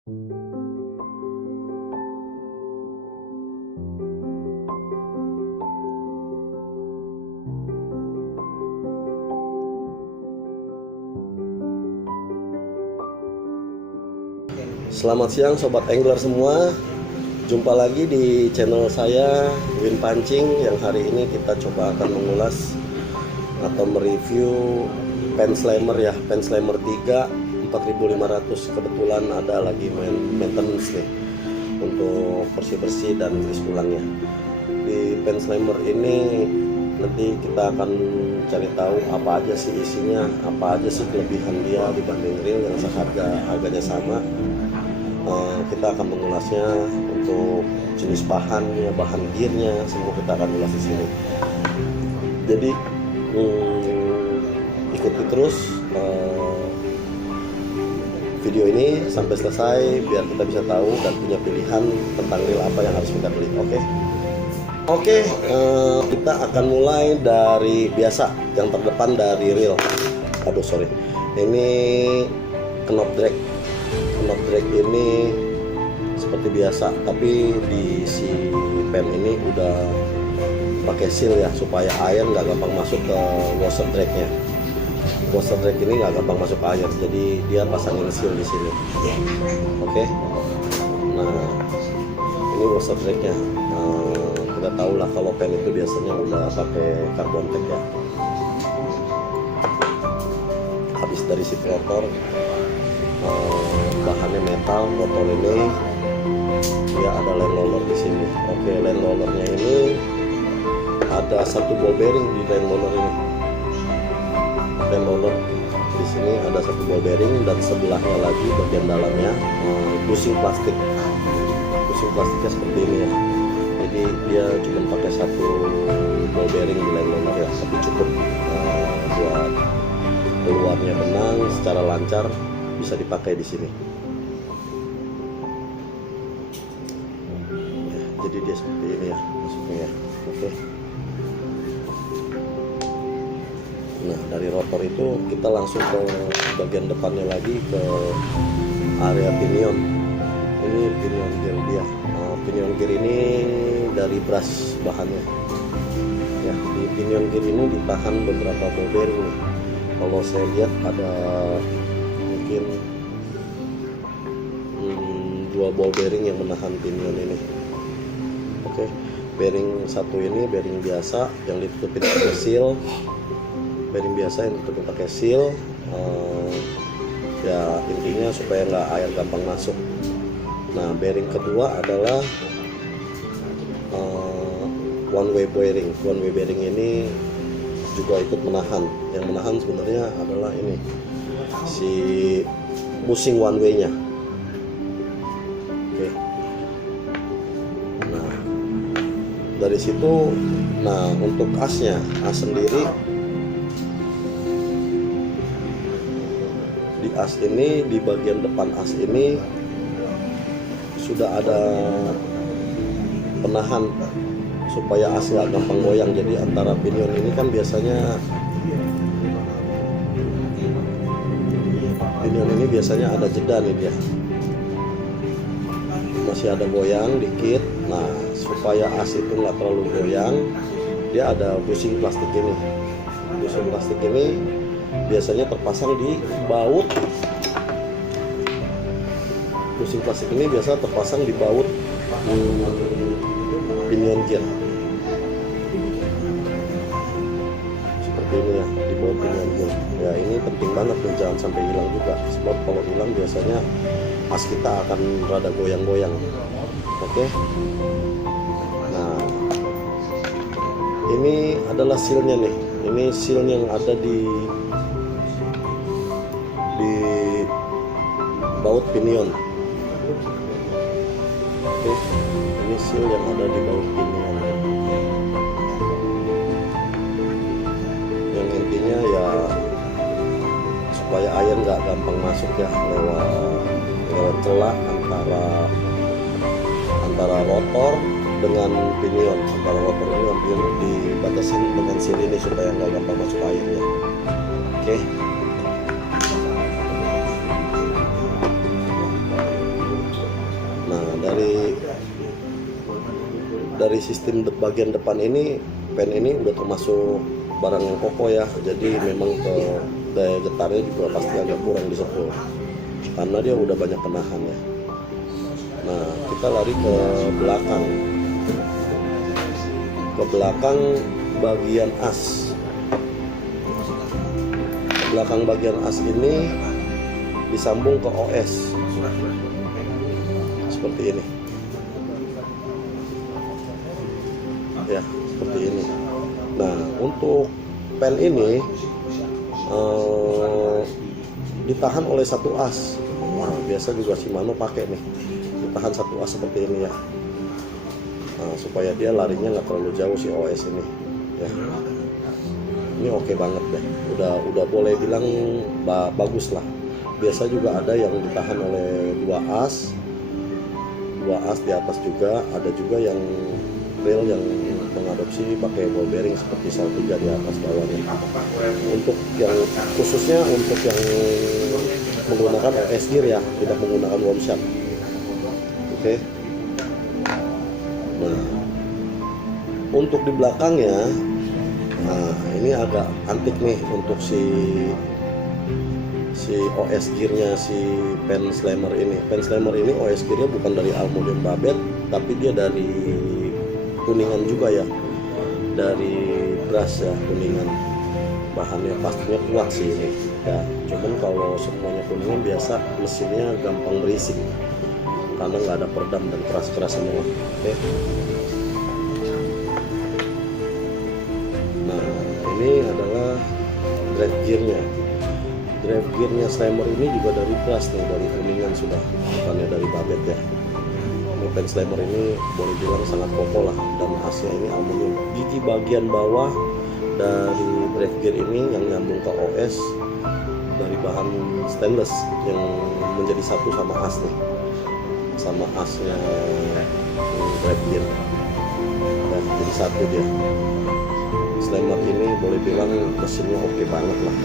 Selamat siang sobat angler semua. Jumpa lagi di channel saya Win Pancing, yang hari ini kita coba akan mengulas atau mereview pen slammer ya, pen slammer 3 4500. Kebetulan ada lagi maintenance nih untuk bersih-bersih dan tulis ulangnya. Di pen slammer ini nanti kita akan cari tahu apa aja sih isinya, apa aja sih kelebihan dia dibanding reel yang harganya sama. Kita akan mengulasnya untuk jenis bahannya, bahan gearnya, semua kita akan ulas di sini. Jadi ikuti terus video ini sampai selesai biar kita bisa tahu dan punya pilihan tentang reel apa yang harus kita beli. Oke, kita akan mulai dari biasa, yang terdepan dari reel. Ini knob drag. Knob drag ini seperti biasa, tapi di si pen ini udah pakai seal ya, supaya air nggak gampang masuk ke washer dragnya. Washer drag ini nggak gampang masuk ke air, jadi dia pasangin seal di sini. Oke. Nah, ini washer dragnya. Kita tahu lah kalau pen itu biasanya udah pakai carbon tape ya. Habis dari si rotor, bahannya metal, rotor ini dia ada land roller di sini. Oke, land rollernya ini ada satu ball bearing di land roller ini. Land roller di sini ada satu ball bearing, dan sebelahnya lagi bagian dalamnya bushing plastik. Bushing plastiknya seperti ini ya. Jadi dia cuma pakai satu ball bearing di land roller ya, tapi cukup buat keluarnya benang secara lancar, bisa dipakai di sini. Ya, jadi dia seperti ini ya masuknya ya. Oke. Nah, dari rotor itu kita langsung ke bagian depannya lagi, ke area pinion. Ini pinion gear dia. Pinion gear ini dari brush bahannya. Ya, di pinion gear ini ditahan beberapa ball bearing nih. Kalau saya lihat ada mungkin 2 ball bearing yang menahan pinion ini. Oke, bearing satu ini bearing biasa yang ditutupin pakai seal. Bearing biasa yang ditutupin pakai seal. Ya intinya supaya nggak air gampang masuk. Nah, bearing kedua adalah one way bearing. One way bearing ini juga ikut menahan. Yang menahan sebenarnya adalah ini, si bushing one way nya. Oke. Nah, dari situ, nah untuk asnya, as sendiri di as ini, di bagian depan as ini sudah ada penahan supaya as nggak gampang goyang. Jadi antara pinion ini kan biasanya ada jeda nih, dia masih ada goyang dikit. Nah, supaya as itu nggak terlalu goyang, dia ada bushing plastik ini. Bushing plastik ini biasanya terpasang di baut. Bushing plastik ini biasa terpasang di baut pinion gear. Seperti ini ya, di bawah pinion gear. Ya, ini penting banget nih, jangan sampai hilang juga. Sebab kalau hilang biasanya as kita akan rada goyang-goyang. Oke. Nah, ini adalah sealnya nih. Ini seal yang ada di baut pinion. Oke, ini seal yang ada di baut pinion. Yang intinya ya supaya air nggak gampang masuk ya lewat celah antara rotor dengan pinion. Antara rotor dengan pinion dibatasin dengan seal ini supaya nggak gampang masuk airnya. Oke. dari sistem bagian depan ini, pen ini udah termasuk barang yang kokoh ya, jadi memang ke daya getarnya juga pasti agak kurang di sepul karena dia udah banyak penahan ya. Nah, kita lari ke belakang. Ke belakang bagian as. Belakang bagian as ini disambung ke OS. Seperti ini. Ya, seperti ini. Nah, untuk pen ini ditahan oleh satu as. Nah, biasa juga Shimano pakai nih, ditahan satu as seperti ini ya. Nah, supaya dia larinya nggak terlalu jauh si OS ini ya. Ini oke banget deh, udah boleh bilang bagus lah. Biasa juga ada yang ditahan oleh dua as di atas juga, ada juga yang reel yang mengadopsi pakai ball bearing seperti sel 3 di atas bawahnya. Untuk yang khususnya untuk yang menggunakan OS gear ya, tidak menggunakan worm shaft. Oke. Nah, untuk di belakangnya, nah ini agak antik nih untuk si OS gearnya si pen slammer ini. Pen slammer ini OS gearnya bukan dari Aluminium Babet, tapi dia dari kuningan juga ya, dari brass ya, kuningan. Bahannya pastinya kuat sih ini ya, cuman kalau semuanya kuningan biasa mesinnya gampang berisik karena nggak ada peredam dan keras-keras semua. Oke. Nah, ini adalah drive gearnya. Drive gearnya slammer ini juga dari brass nih, dari kuningan sudah, bukannya dari Babet ya. Pen slammer ini boleh bilang sangat kokoh lah, dan asnya ini aluminium. Gigi bagian bawah dari drive gear ini yang nyambung ke OS dari bahan stainless yang menjadi satu sama as nih, sama asnya drive gear dan jadi satu dia. Slammer ini boleh bilang mesinnya oke banget lah,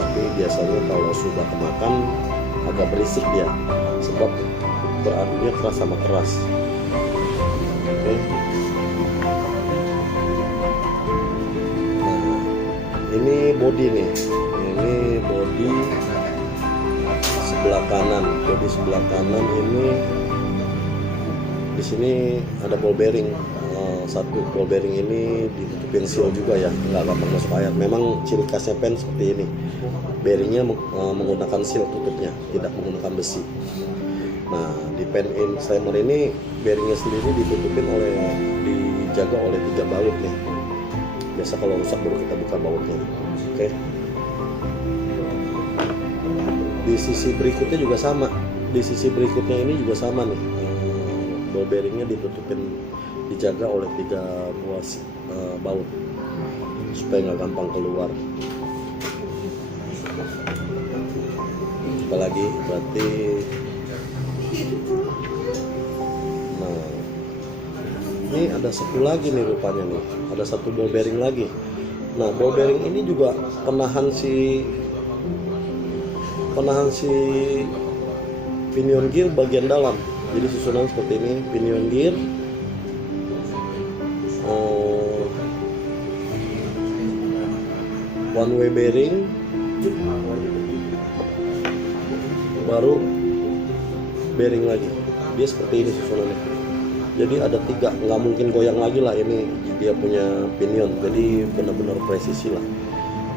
tapi biasanya kalau sudah kemakan agak berisik dia, sebab beradunya keras sama keras. Oke. Nah, ini body nih, ini body sebelah kanan. Body sebelah kanan ini di sini ada ball bearing. Satu ball bearing ini ditutupin seal juga ya, nggak gampang masuk air. Memang ciri khasnya pen seperti ini, bearingnya menggunakan seal tutupnya, tidak menggunakan besi. Nah, di pen slammer ini bearingnya sendiri dijaga oleh 3 baut nih. Biasa kalau rusak baru kita buka bautnya. Oke. Di sisi berikutnya juga sama. Di sisi berikutnya ini juga sama nih. Ball bearingnya dijaga oleh 3 buah baut supaya nggak gampang keluar. Apalagi berarti. Nah, ini ada satu lagi nih rupanya nih, ada satu ball bearing lagi. Nah, ball bearing ini juga penahan si pinion gear bagian dalam. Jadi susunan seperti ini, pinion gear, one way bearing, baru bearing lagi. Dia seperti ini susunannya. Jadi ada 3, nggak mungkin goyang lagi lah, ini dia punya pinion. Jadi benar-benar presisi lah.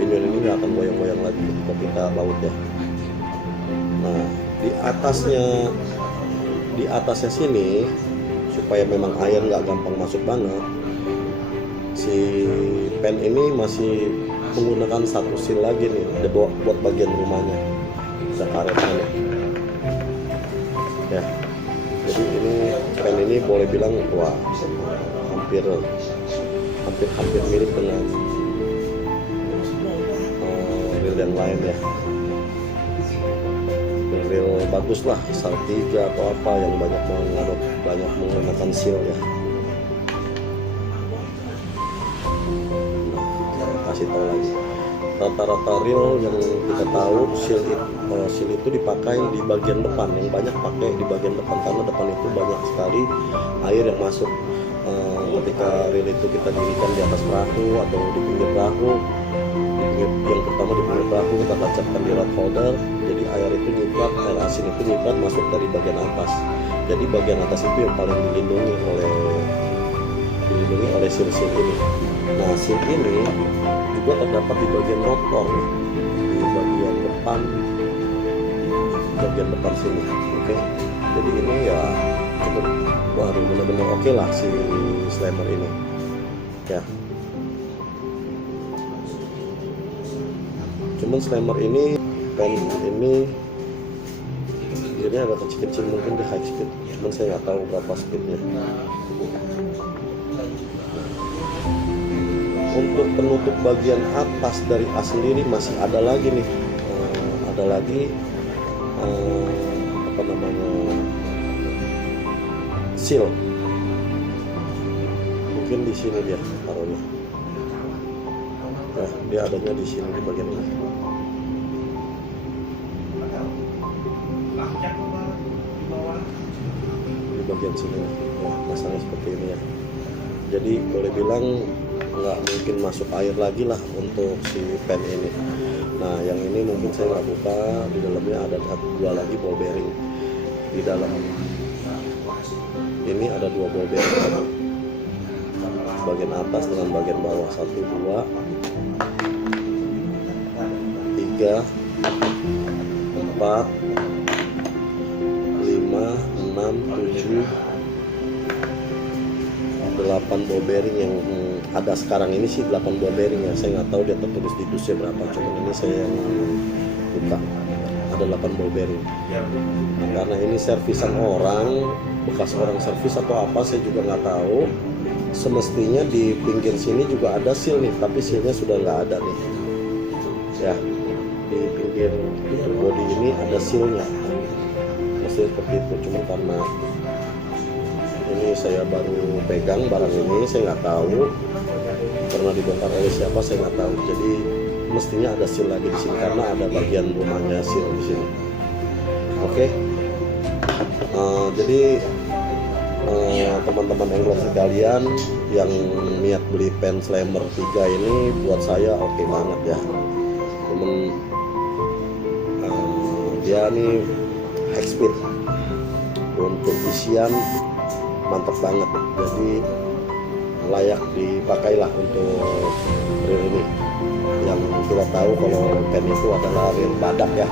Pinion ini nggak akan goyang-goyang lagi ketika kita baut ya. Nah, di atasnya sini supaya memang air nggak gampang masuk banget, si pen ini masih menggunakan satu seal lagi nih buat bagian rumahnya, bisa karetnya ya. Jadi ini pen ini boleh bilang wah hampir mirip dengan reel yang lain ya. Reel bagus lah, sel 3 atau apa yang banyak menggunakan seal ya. Nah, kasih tahu lagi, rata-rata reel yang kita tahu seal itu dipakai di bagian depan, yang banyak pakai di bagian depan karena depan itu banyak sekali air yang masuk. ketika reel itu kita dirikan di atas perahu atau di pinggir perahu, yang pertama di pinggir perahu kita tancapkan di rod holder, jadi air asin itu nyiprat masuk dari bagian atas. Jadi bagian atas itu yang paling dilindungi oleh seal-seal ini. Nah, seal ini juga terdapat di bagian rotor nih, di bagian depan sini. Oke. Jadi ini ya cukup baru, benar-benar oke lah si slammer ini. Ya. Cuman slammer ini, pen ini jadi agak kecil-kecil, mungkin di high speed, cuman saya nggak tahu berapa speednya. Untuk penutup bagian atas dari as sendiri masih ada lagi nih, apa namanya, seal. Mungkin di sini dia taruhnya. Nah, dia adanya di sini di bagian ini. Di bagian sini, ya, masanya seperti ini ya. Jadi boleh bilang nggak mungkin masuk air lagi lah untuk si pen ini. Nah, yang ini mungkin saya nggak buka, di dalamnya ada dua lagi ball bearing. Di dalam ini ada dua ball bearing, bagian atas dengan bagian bawah, 1, 2, 3, 4, 5, 6, 7, 8 ball bearing yang ada sekarang ini sih 8 ball bearing ya. Saya nggak tahu dia tertulis di dusnya berapa, cuman ini saya yang buka, ada 8 ball bearing. Nah, karena ini servisan orang, bekas orang servis atau apa saya juga nggak tahu. Semestinya di pinggir sini juga ada seal nih, tapi sealnya sudah nggak ada nih ya. Di pinggir body ini ada sealnya, mesti seperti itu. Cuma karena ini saya baru pegang barang ini, saya nggak tahu pernah dibongkar oleh siapa, saya nggak tahu. Jadi mestinya ada seal lagi di sini karena ada bagian rumahnya seal di sini. Oke. Jadi teman-teman angler sekalian yang niat beli pen slammer 3 ini buat saya oke banget ya. Cuman dia nih high speed, untuk isian mantap banget, jadi layak dipakailah untuk reel ini. Yang kita tahu kalau pen itu adalah reel badak ya,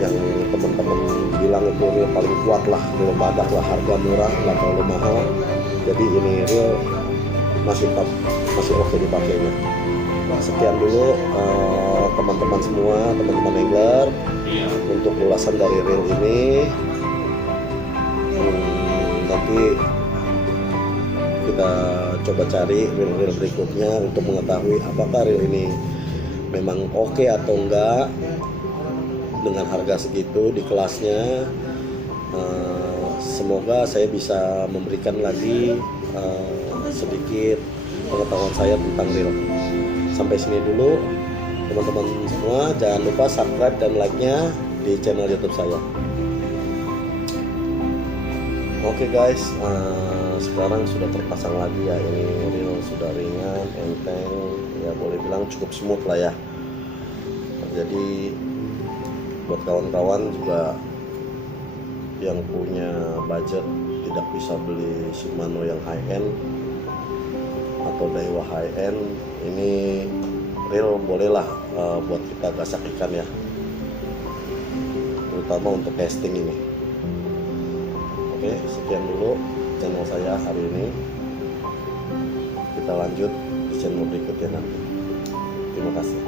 yang teman-teman bilang itu reel paling kuat lah, reel badak lah, harga murah, nggak terlalu mahal. Jadi ini reel masih oke dipakainya. Sekian dulu teman-teman semua, teman-teman angler, untuk ulasan dari reel ini. Nanti kita coba cari reel-reel berikutnya untuk mengetahui apakah reel ini memang oke atau enggak dengan harga segitu di kelasnya. Semoga saya bisa memberikan lagi sedikit pengetahuan saya tentang reel. Sampai sini dulu teman-teman semua, jangan lupa subscribe dan like-nya di channel YouTube saya. Oke guys, sekarang sudah terpasang lagi ya, ini reel sudah ringan, enteng, ya boleh bilang cukup smooth lah ya. Jadi buat kawan-kawan juga yang punya budget tidak bisa beli Shimano yang high end atau Daiwa high end, ini reel bolehlah buat kita gasak ikan ya, terutama untuk casting ini. Oke, sekian dulu channel saya hari ini. Kita lanjut di channel berikutnya nanti. Terima kasih.